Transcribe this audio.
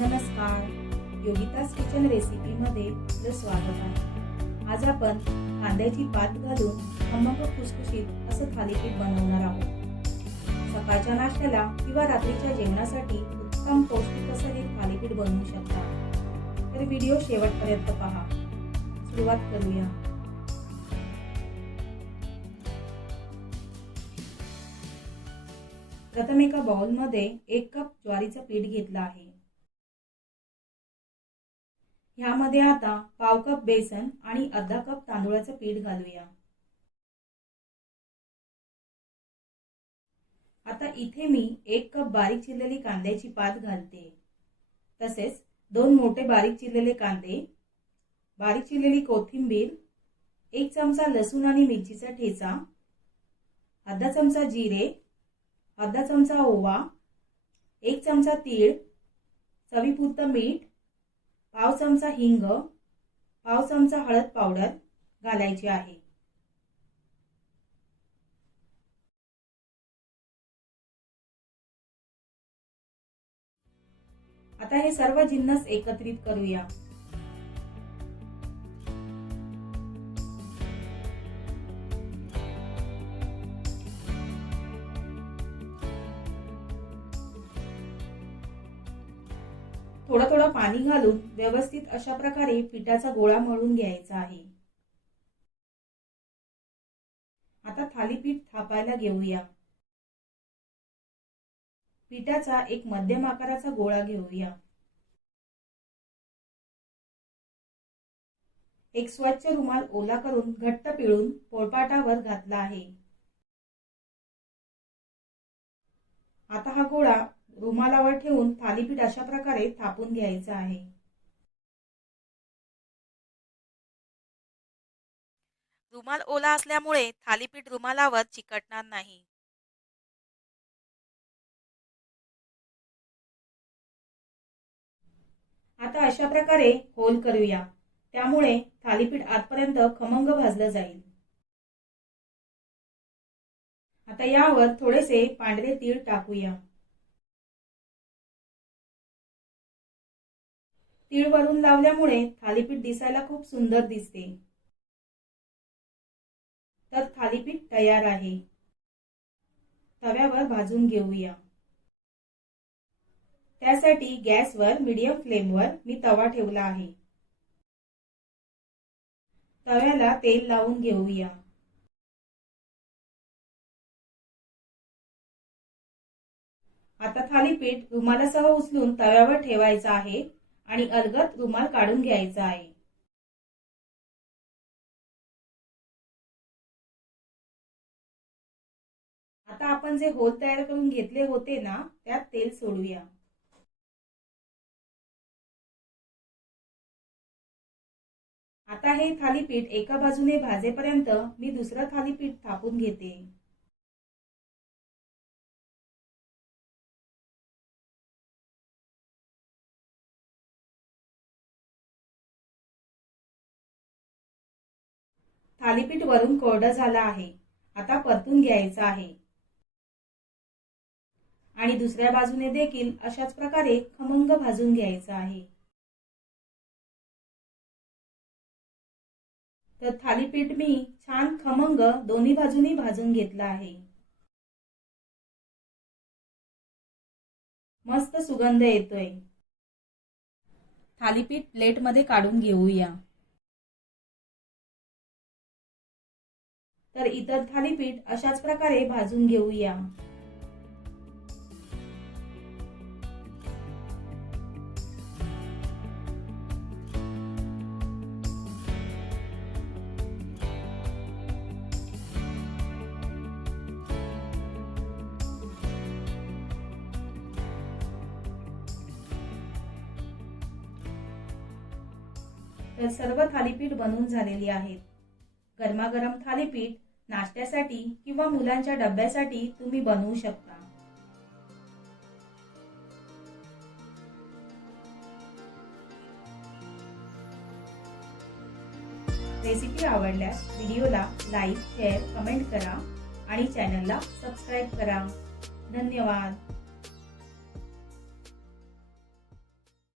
नमस्कार. योगितास किचन रेसिपीमध्ये आपलं स्वागत आहे. आज आपण कांद्याची पात घालून खमंग खुसखुशीत असं थालीपीठ बनवणार आहोत. सकाळच्या नाश्त्याला किंवा रात्रीच्या जेवणासाठी उत्तम पौष्टिक असं हे थालीपीठ बनवू शकता. तर व्हिडिओ शेवटपर्यंत पहा. सुरुवात करूया. प्रथम एका बाउलमध्ये एक कप ज्वारीचं पीठ घेतलं आहे. ह्यामध्ये आता पाव कप बेसन आणि अर्धा कप तांदूळाचं पीठ घालूया. आता इथे मी एक कप बारीक चिरलेली कांद्याची पात घालते. तसेच दोन मोठे बारीक चिरलेले कांदे बारीक चिरलेली कोथिंबीर एक चमचा लसूण आणि मिरचीचा ठेचा अर्धा चमचा जिरे अर्धा चमचा ओवा एक चमचा तीळ चवीपुरतं मीठ पाव चमचा हिंग पाव चमचा हळद पावडर घालायची आहे. आता हे सर्व जिन्नस एकत्रित करूया. थोडं थोडं पाणी घालून व्यवस्थित अशा प्रकारे पिठाचा गोळा मळून घ्यायचा आहे. आता थालीपीठ थापायला घेऊया. पिठाचा एक मध्यम आकाराचा गोळा घेऊया. एक स्वच्छ रुमाल ओला करून घट्ट पिळून पोळपाटावर घातला आहे. आता हा गोळा रुमालावर ठेवून थालीपीठ अशा प्रकारे थापून घ्यायचं आहे. रुमाल ओला असल्यामुळे थालीपीठ रुमालावर चिकटणार नाही. आता अशा प्रकारे होल करूया. त्यामुळे थालीपीठ आतपर्यंत खमंग भाजलं जाईल. आता यावर थोडेसे पांढरे तीळ टाकूया. तीळ वरून लावल्यामुळे थालीपीठ दिसायला खूप सुंदर दिसते. तर थालीपीठ तयार आहे. तव्यावर भाजून घेऊया. त्यासाठी गॅसवर मीडियम फ्लेमवर मी तवा ठेवला आहे. तव्याला तेल लावून घेऊया. आता थालीपीठ रुमालासह उचलून तव्यावर ठेवायचं आहे. आणि अलगद रुमाल काढून घ्यायचा आहे. आता आपण जे होल तयार करून घेतले होते ना त्यात तेल सोडूया. आता हे थालीपीठ एका बाजूने भाजेपर्यंत मी दुसरं थालीपीठ थापून घेते. थालीपीठ वरून कोरडं झालं आहे. आता परतून घ्यायचं आहे. आणि दुसऱ्या बाजूने देखील अशाच प्रकारे खमंग भाजून घ्यायचं आहे. तर थालीपीठ मी छान खमंग दोन्ही बाजूनी भाजून घेतलं आहे. मस्त सुगंध येतोय. थालीपीठ प्लेटमध्ये काढून घेऊया. तर इतर थालीपीठ अशाच प्रकारे भाजून घेऊया. तर सर्व थालीपीठ बनवून झालेली आहेत. गरमागरम थालीपीठ नाश्त्यासाठी किंवा मुलांच्या डब्यासाठी तुम्ही बनवू शकता. रेसिपी आवडल्यास व्हिडिओला लाईक शेअर कमेंट करा आणि चॅनलला सबस्क्राईब करा. धन्यवाद.